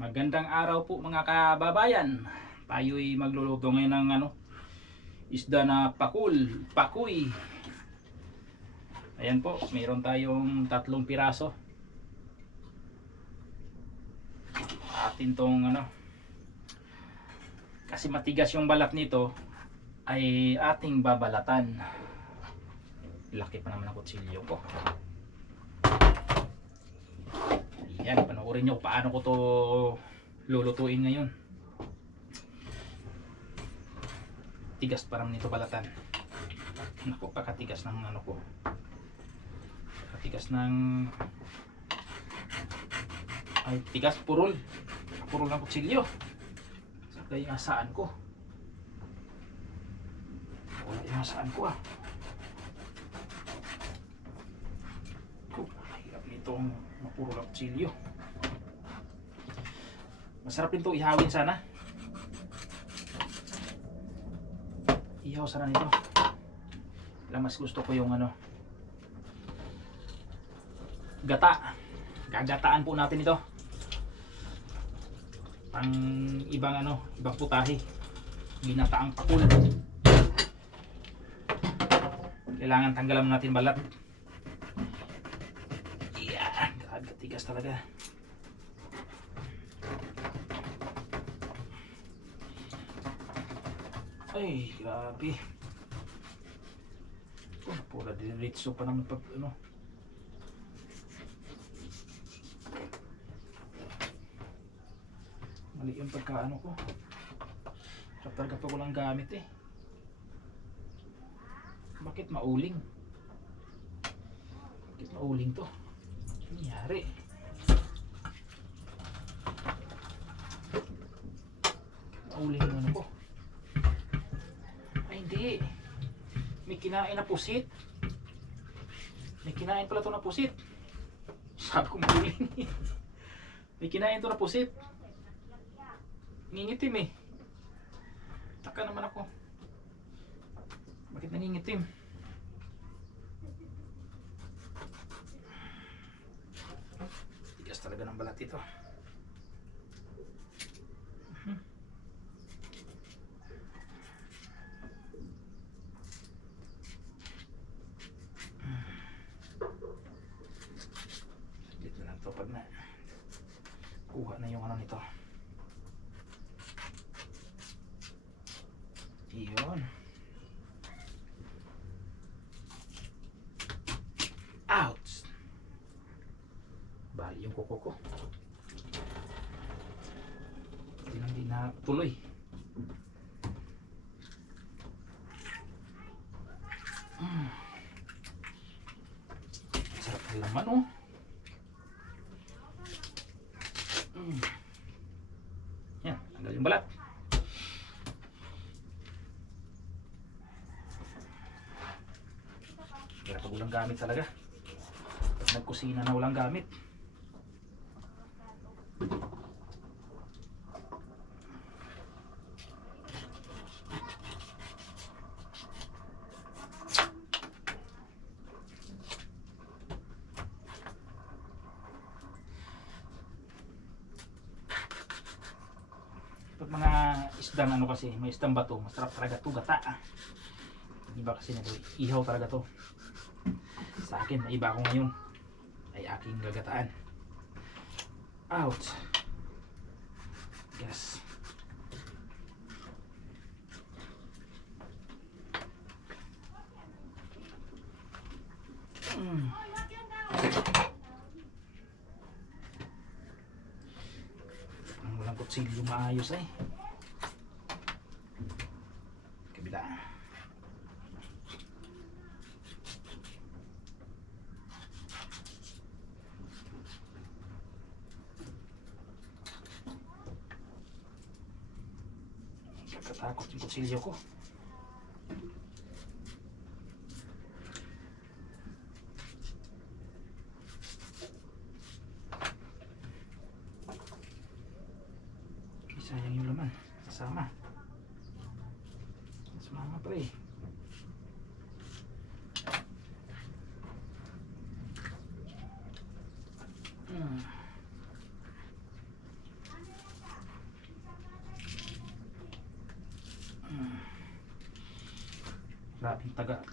Magandang araw po mga kababayan. Tayo'y magluluto ngayon ng isda na pakuy. Ayan po, mayroon tayong 3 piraso. Atin tong kasi matigas yung balat nito, ay ating babalatan. Laki pa naman ang kutsilyo ko. Yan, panoorin nyo paano ko to lulutuin ngayon. Tigas pa naman nito balatan. Naku, pakatigas ng ko. Pakatigas ng ay tigas, purol ng kutsilyo. Saka yung asaan ko. Wala yung asaan ko Hirap nitong mapuro ng kutsilyo. Masarap din to ihawin sana. Ihaw sana nito. Lang mas gusto ko yung gata. Gagataan po natin ito. Pang ibang ibang putahe. Ginataang pakul. Kailangan tanggalan natin balat. Yan, grabe tigas talaga. Ay, grabe. Pura diretso pa naman pag mali yung pagkaano ko. Sarap talaga pag walang gamit Bakit mauling? Bakit mauling to? Ano nangyari? Mauling yung ko. Ay hindi. May kinain na pusit. May kinain pala to na pusit. Sabi ko mauling. May kinain to na pusit. Nangingitim Taka naman ako. Bakit nangingitim? Tigas talaga ng balat ito. Dito na ito pag na kuha na yung nito. Iyon. Ouch! Bali yung kuko ko. Hindi na tuloy. Sarap ng laman Yan, tanggal yung balat. Hirap pag walang gamit talaga. Pag nagkusina na walang gamit. Pag mga isdang kasi, may isdang bato, masarap talaga to gata. Iba kasi na to, ihaw talaga to. Sa akin, iba ako ngayon. Ay aking gagataan. Out. Yes. Ang walang kutsilyo maayos kabila. Takot yung kutsilyo ko. Sayang yung laman. Kasama. Sumama pre. Grabe,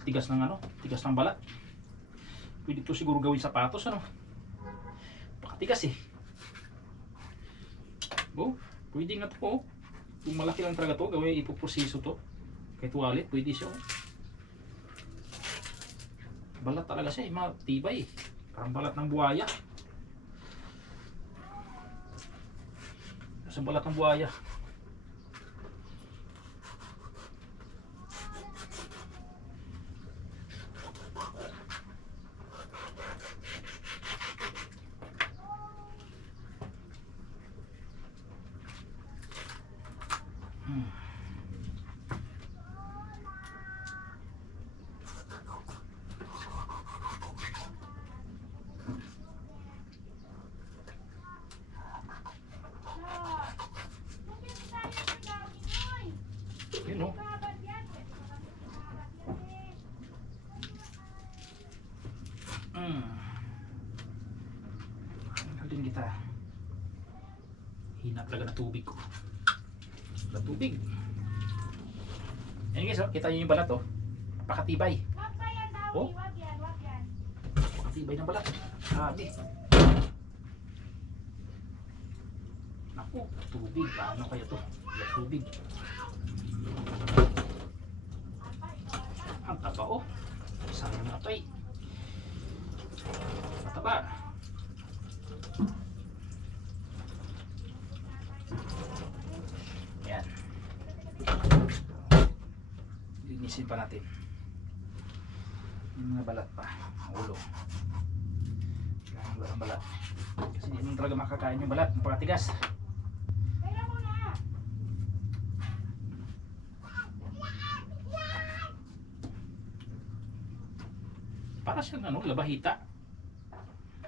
tigas ng ano, tigas ng balat. Pwede to siguro gawin sapatos, ano. Pakatigas eh. Oh, pwede nga to po. Kung malaki lang talaga to, gawin ipoproseso to. Kahit wallet, pwede siya. Balat talaga siya, matibay. Parang balat ng buhaya. Sa balat ng buhaya. Yun o. Halin kita. Hina talaga na tubig ko. Na tubig. Yan guys, oh, kita nyo yung balat oh. Pakatibay. Oh. Pakatibay ng balat. Sabi. Naku, tubig. Paano kaya to? Tubig. Ang taba oh. Sayang na ito eh. Mataba. Yan. Linisin pa natin. Yung mga balat pa. Ang ulo. Ang balat. Kasi hindi naman talaga makakain yung balat. Ang pakatigas. Para siyang ano, labahita.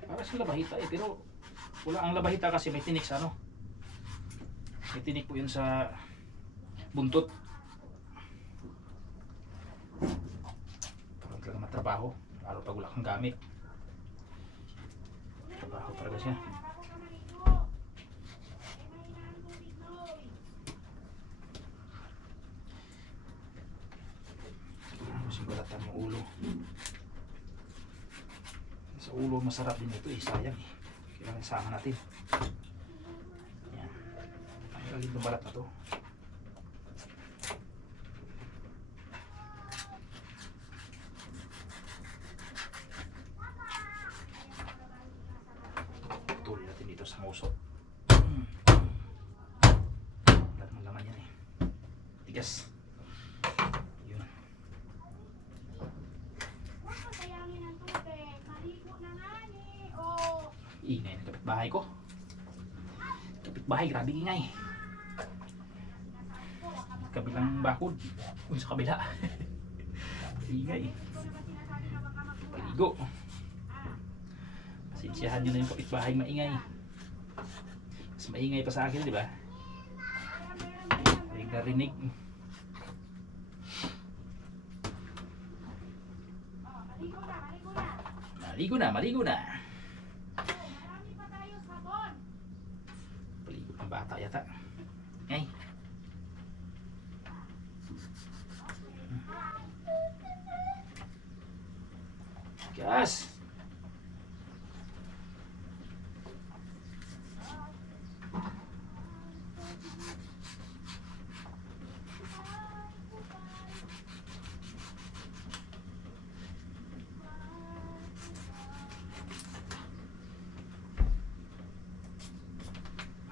Para siyang labahita eh, pero wala ang labahita kasi may tinik sa ano. May tinik po yun sa buntot. Parang talaga matrabaho. Lalo pag wala kang gamit. Trabaho talaga siya. Kasi balatan yung ulo. Sa ulo masarap din ito eh, sayang eh. Kailangan isama natin. Yan. Ang lalim ng balat na to. Putulin natin dito sa musok. Lahat ng laman yan eh. Tigas. Yun. Ingay ng kapitbahay ko. Kapitbahay, grabe ingay. Kabilang bakod. Kung sa kabila. Ingay. Paligo. Pasensyahan nyo na yung kapitbahay maingay. Mas maingay pa sa akin, di ba? Rinig na rinig. Maligo na, maligo na. Paligo ng bata yata. Ngay. Gas.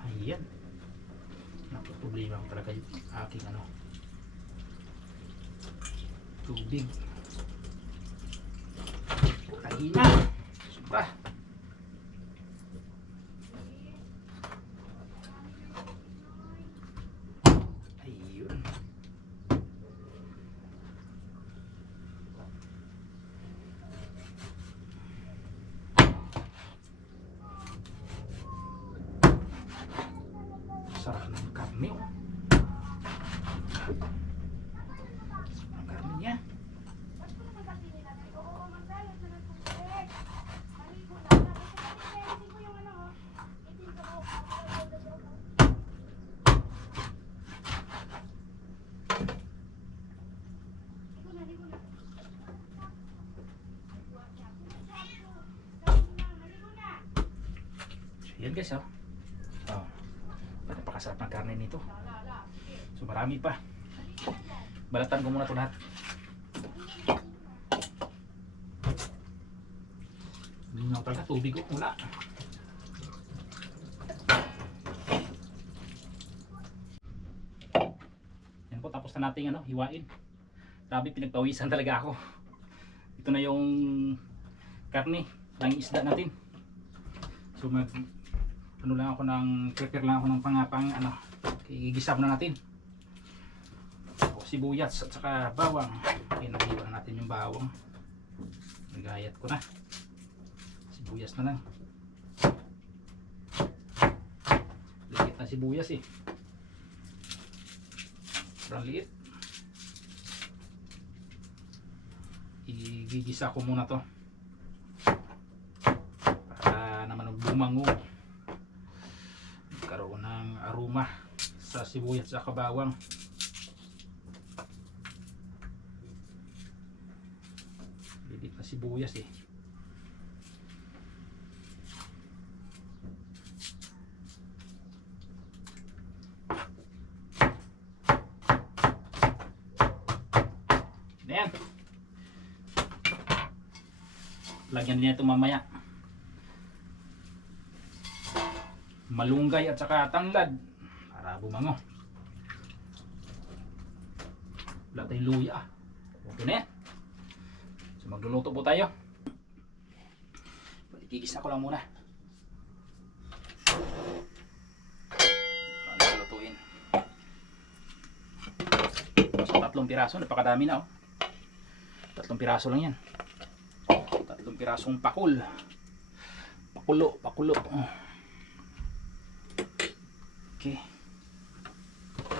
Ayan. Problema ko talaga yung aking ano, tubig. Kahina. Sobra. Ayun. Sarap ng karne oh. Ang karne niya. Yan guys, oh. Oh. Napakasarap ng karne nito. So marami pa. Balatan ko muna ito lahat. Linaw talaga, tubig ko mula. Yan po, tapos na natin hiwain. Grabe, pinagpawisan talaga ako. Ito na yung karne ng isda natin. So prepare lang ako ng pangapang igigisa na natin. O, sibuyas at saka bawang. Nahiwa na natin yung bawang. Nagayat ko na. Sibuyas na lang. Liit na sibuyas eh. Sobrang liit. Igigisa ko muna to. Para naman bumango. Magkaroon ng aroma sa sibuyas at bawang. Liit na sibuyas eh. Ayan. Lagyan din ito mamaya. Malunggay at saka tanglad para bumango. Wala tayong luya. Okay na yan. So magluluto po tayo. Igigisa ko lang muna. Lutuin. Basta 3 piraso. Napakadami na 3 piraso lang yan. 3 pirasong pakul. Pakulo. Okay.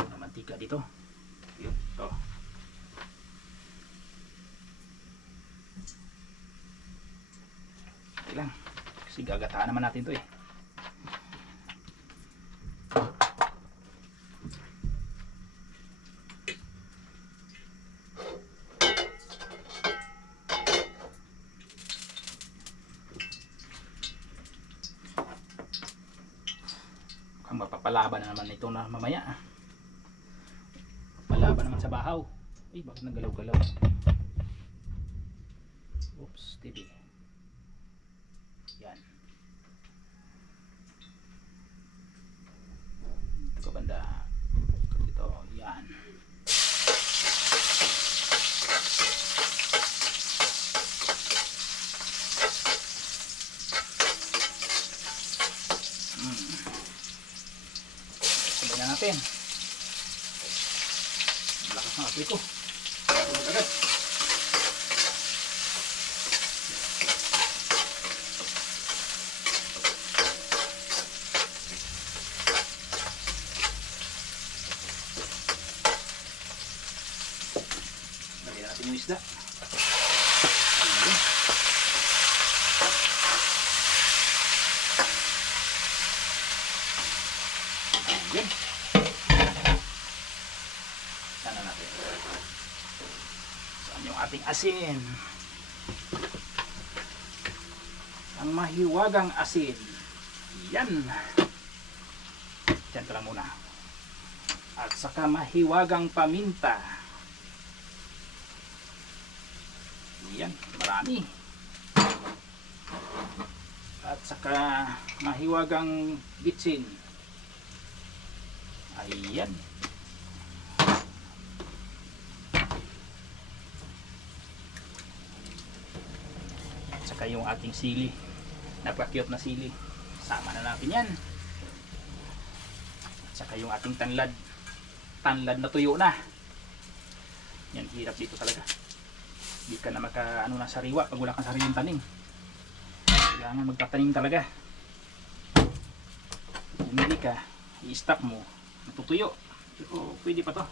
May mantika dito. Yun, ito. Okay lang. Kasi gagataan naman natin ito eh. Mapapalaban na naman ito na mamaya. Palaban naman sa bahaw. Ay, bakit nagalaw-galaw? Oops, TV. Yan. Ito ka banda. Ito, yan. Sabay na natin. Lakas ng apoy ko. Agad. Lagyan natin yung isda. Ayan. Sana natin. Saan yung ating asin? Ang mahiwagang asin. Yan. Diyan ka lang muna. At saka mahiwagang paminta. Yan. Marami. At saka mahiwagang bitsin. Ayan. At saka yung ating sili. Napaka-cute na sili. Sama na natin yan. At saka yung ating tanlad. Tanlad na tuyo na. Yan, hirap dito talaga. Hindi ka na na sariwa pag wala kang sariling tanim. Kailangan magtatanim talaga. Bumili ka, i-stock mo, natutuyo. Pero pwede pa to.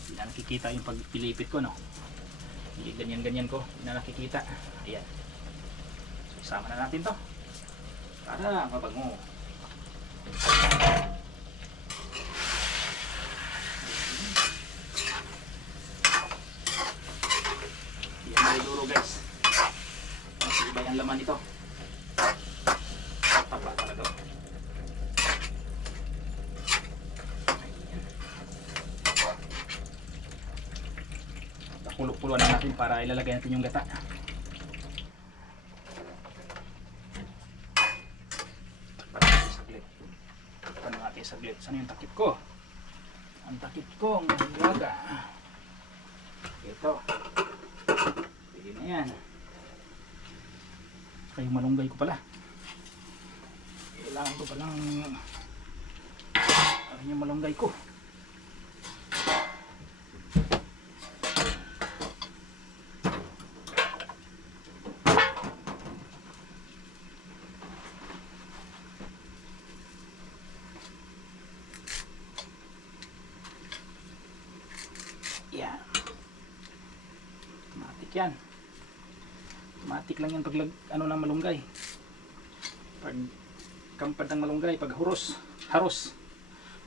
Hindi na nakikita yung pagpilipit ko, no? Hindi ganyan-ganyan ko, hindi na nakikita. Ayan. So, isama na natin to para mabango. Yan na siguro, guys. ang laman nito. Taba talaga. Pulo-puluan na natin para ilalagay natin yung gata. Saglit. Paano natin saglit? Saan yung takip ko? Ang takip ko, ang gaga. Ito. Pwede na yan. Saka yung malunggay ko pala. Kailangan ko palang ano yung malunggay ko. Yan. Matik yan. Matik lang yan pag ano ng malunggay. Pag kampad ng malunggay, pag huros, haros.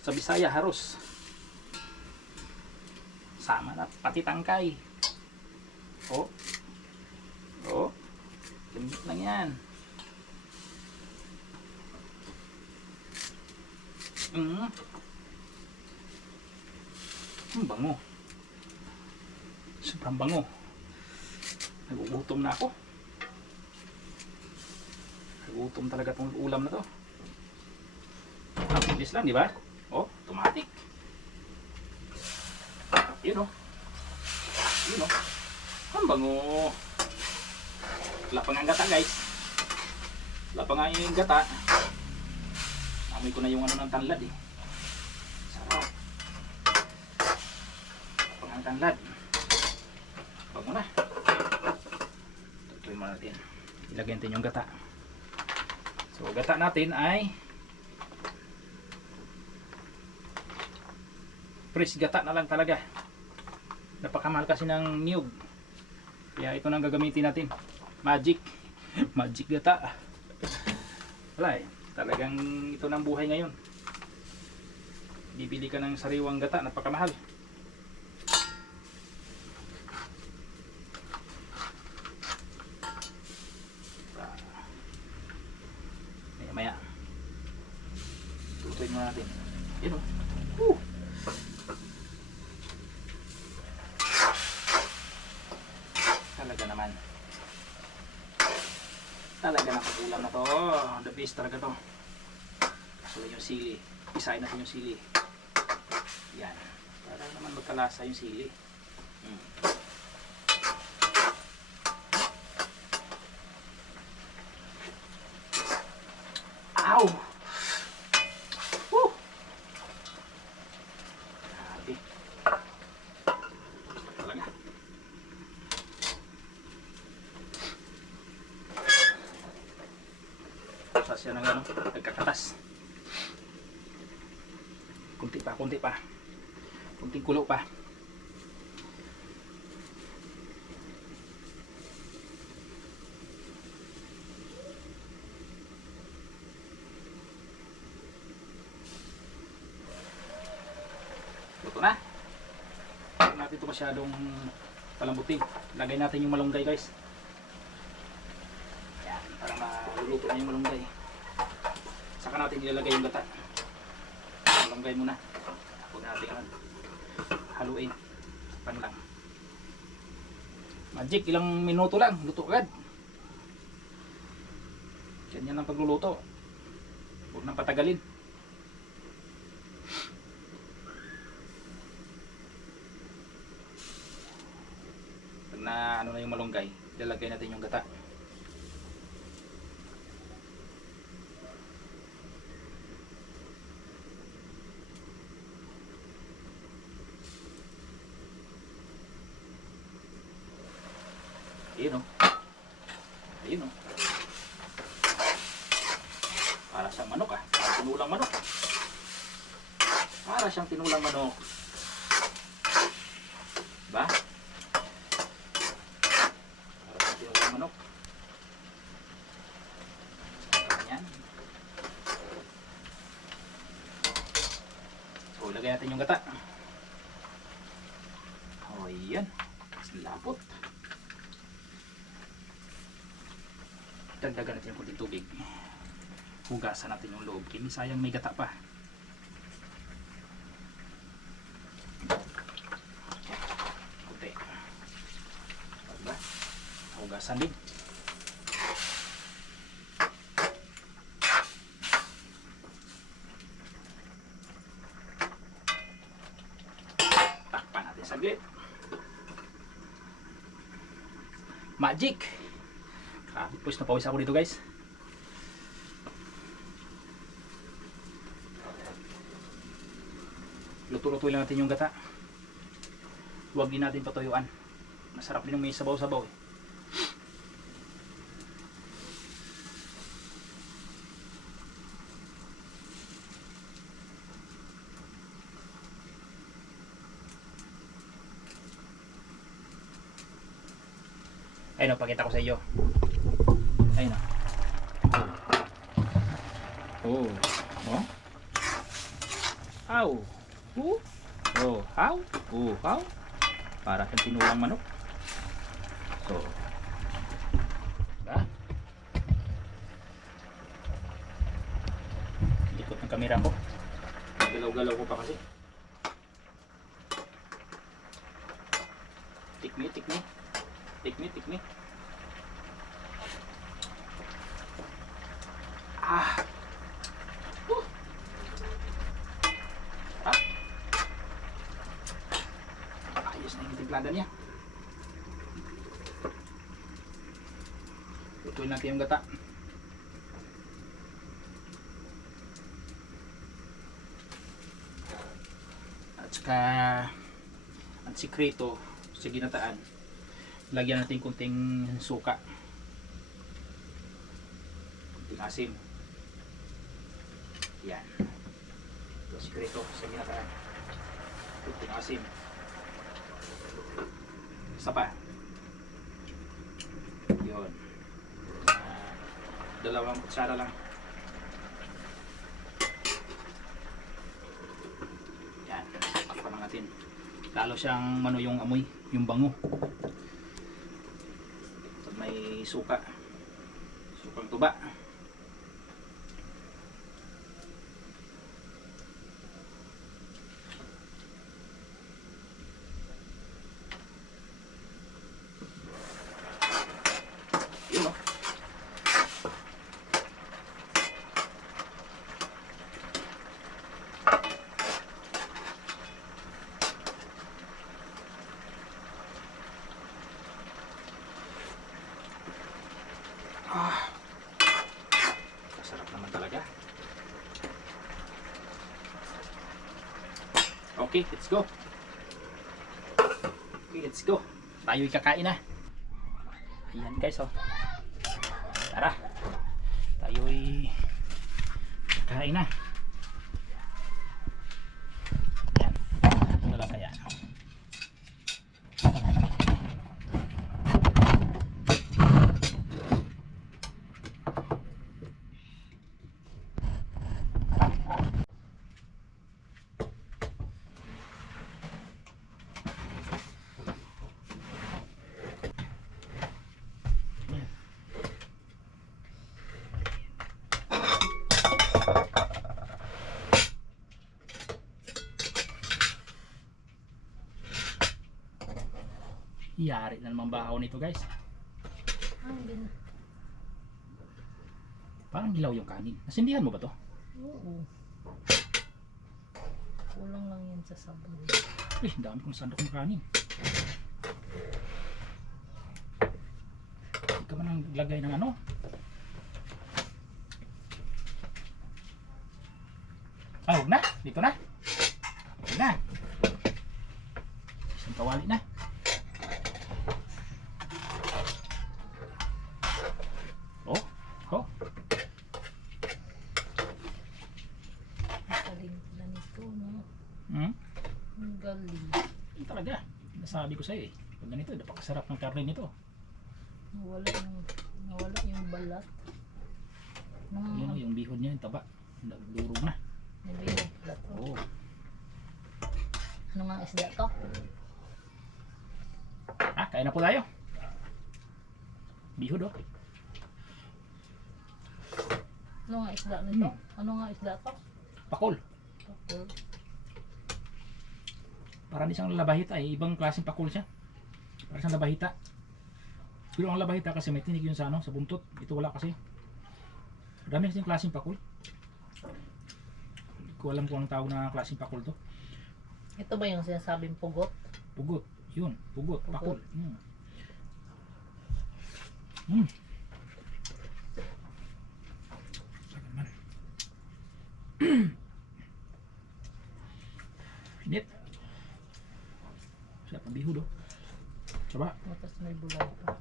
Sa Bisaya, haros. Sama na pati tangkay. Oh. Oh. Limbit lang yan. Ang bango. Sobrang bango. Nagugutom na ako. Nagugutom talaga itong ulam na to. Ang bilis lang, di ba? Oh, automatic. Yun oh. Yun oh. Ang bango. Wala pa nga ang gata, guys. Wala pa nga yung gata. Amoy ko na yung ano ng tanlad eh. Sarap. Wala pa nga ang tanlad. Bango na. Tutuloy mo natin. Ilagay natin yung gata. So, gata natin ay fresh gata na lang talaga. Napakamahal kasi ng niyog. Kaya ito nang gagamitin natin. Magic. Magic gata. Wala eh. Talagang ito ng buhay ngayon. Bibili ka ng sariwang gata. Napakamahal. Maya. Tutuin mo natin. Yun o. Talaga naman. Talaga na ulam na to. The best talaga to. Kaso yung sili. Isahin natin yung sili. Yan. Para naman magkalasa yung sili. Ow! Woo! Grabe. Talaga. Sasya ng ano, nagkakatas. Kunti pa, kunti pa. Kunting kulo pa. Luto na. Huwag natin ito masyadong palambutin. Lagay natin yung malunggay, guys. Yan, para maluluto na yung malunggay. Saka natin ilalagay yung gata. Malunggay muna. Huwag natin haluin. Pan lang. Magic, ilang minuto lang. Luto agad. Ganyan ang pagluluto. Huwag nang patagalin. Na ano na yung malunggay, ilalagay natin yung gata. Ayun o. Ayun o. Para siyang manok ah. Para tinulang manok. Para siyang tinulang manok. Diba? Manok. Ganyan. So, lagay natin yung gata. O, yan. Lapot. Dagdagan natin yung kunting tubig. Hugasan natin yung loob. Kini sayang may gata pa. Kunti. Diba? Hugasan din. Takpan natin saglit. Magic! Grabe, pwes na pawis ako dito guys. Luto-lutuin lang natin yung gata. Huwag din natin patuyuan. Masarap din yung may sabaw-sabaw eh. Ayun o, pakita ko sa iyo. Ayun o. Oh. Oh. Aw. Oh, how? Oh, how? Para sa tinulang manok. So. Diba? Likot ng kamera ko. Galaw-galaw ko pa kasi. Tikmi, tikmi. Tikmi, tikmi. Ah. Ayos na yung timplada niya. Lutuin natin yung gata. At saka ang sikreto sa ginataan, lagyan natin kunting suka, kunting asim. Yan. Ito sikreto sa ginataan. Kunting asim. Isa pa. Yun. Dalawang kutsara lang. Yan. Pakpan lang natin. Lalo siyang mano yung amoy, yung bango. Pag may suka. Sukang tuba. Yun o. Masarap naman talaga. Okay, let's go. Okay, let's go. Tayo'y kakain na. Ayan guys, oh. Tara. Tayo'y kakain na. Ayan. Ito lang kaya. Yari na naman bahaw nito guys. Parang hilaw yung kanin. Nasindihan mo ba to? Oo. Kulang lang yan sa sabon. Eh, dami kong sandok ng kanin. Hindi ka man ang lagay ng ano? Ah, huwag na. Dito na. Huwag na. Isang kawali na. Oh, oh. Galing pala nito, no? Ang galing. Yun talaga. Nasabi ko sa'yo eh. Pag ganito, napakasarap ng karne nito. Nawala yung balat. Yun o, yung bihod niya, yung taba. Durog na. Hindi yung balat. Oo. Ano nga isda to? Ah, kain na po tayo. Bihod oh. Ano nga isda nito? Ano nga isda to? Pakol. Pakul. Para di siyang labahita eh. Ibang klaseng pakol siya. Para siyang labahita. Pero ang labahita kasi may tinig yun sa ano, sa buntot. Ito wala kasi. Marami kasing klaseng pakol. Hindi ko alam kung anong tawag na klaseng pakol to. Ito ba yung sinasabing pugot? Pugot. Yun. Pugot. Pugot. Pakol. Sarap naman. Init. Sarap ang bihod oh. Saba. Tapos may bulay pa.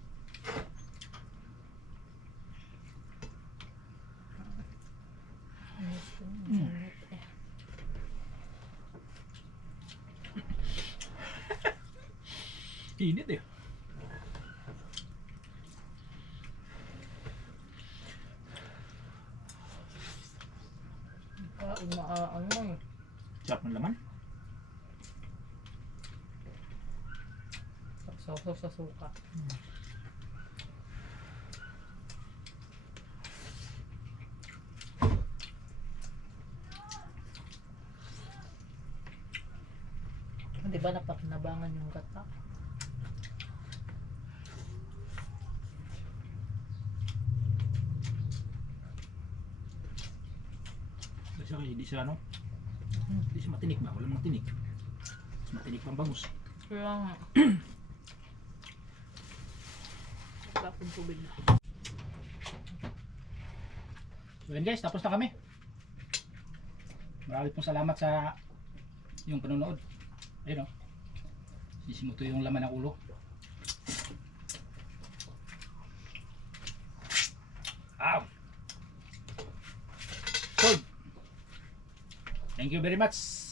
Init eh. Init eh. Ano eh. Sarap ng laman. Sausaw sa suka. Di ba napakinabangan yung gata? Kasi hindi siya ano. Hindi siya matinik ba? Walang matinik. Mas matinik pang bangus. Kaya nga. Wala akong tubig na. So yun guys, tapos na kami. Marami pong salamat sa yung panonood. Ayun o. Sisimuto yung laman ng ulo. Ow! Sold! Thank you very much.